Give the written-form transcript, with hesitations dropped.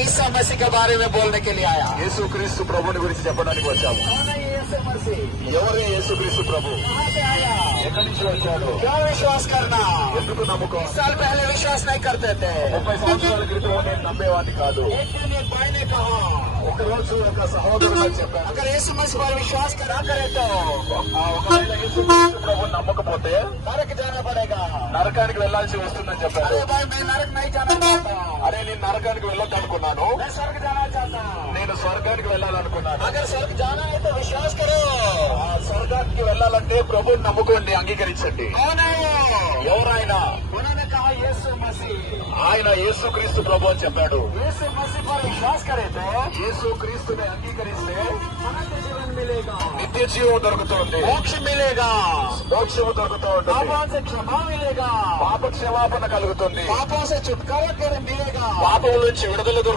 ईसा मसीह के बारे में बोलने के लिए आया। యేసుక్రీస్తు ప్రభుని గురించి చెప్పడానికి వచ్చాము. कौन है ये यीशु मसीह? ఎవరు యేసుక్రీస్తు ప్రభు? कहाँ से आया? ఎక్కడి నుంచి వచ్చాడు? क्यों विश्वास करना? ఎందుకు నమ్మకం? 20 साल पहले विश्वास नहीं करते थे। 30 సంవత్సరాల క్రితం నేను నమ్మేవాడిని కాదు. एक दिन एक भाई ने कहा, ఒక రోజు ఒక సహోదరుడు నాకు చెప్పాడు, अगर यीशु मसीह पर विश्वास करा करे तो ఒకవేళ యేసుక్రీస్తు ప్రభుని నమ్మకపోతే नरक जाना पड़ेगा। నరకానికి వెళ్లాల్సి వస్తుందని చెప్పాడు. अरे भाई मैं नरक नहीं जाना चाहता, అరే నేను నరకానికి వెళ్ళొద్దు అనుకున్నాను, मैं स्वर्ग जाना चाहता हूँ। నేను స్వర్గానికి వెళ్ళాలనుకున్నాను. अगर स्वर्ग जाना है तो विश्वास करो। ఆ స్వర్గానికి వెళ్ళాలంటే ప్రభుని నమ్ముకోండి, అంగీకరించండి. कौन है वो? ఎవరాయన? उन्होंने कहा यीशु मसीह। ఆయన యేసుక్రీస్తు ప్రభు అని చెప్పాడు. यीशु मसीह पर विश्वास करे तो యేసుక్రీస్తుని అంగీకరిస్తే अनंत जीवन मिलेगा, నిత్య జీవం దొరుకుతుంది, मोक्ष मिलेगा, మోక్షము దొరుకుతూ ఉంటుంది, पापों से क्षमा मिलेगा, పాప క్షమాపణ కలుగుతుంది, पापों से छुटकारा कर मिलेगा। పాపం నుంచి విడుదల దొరుకుతుంది.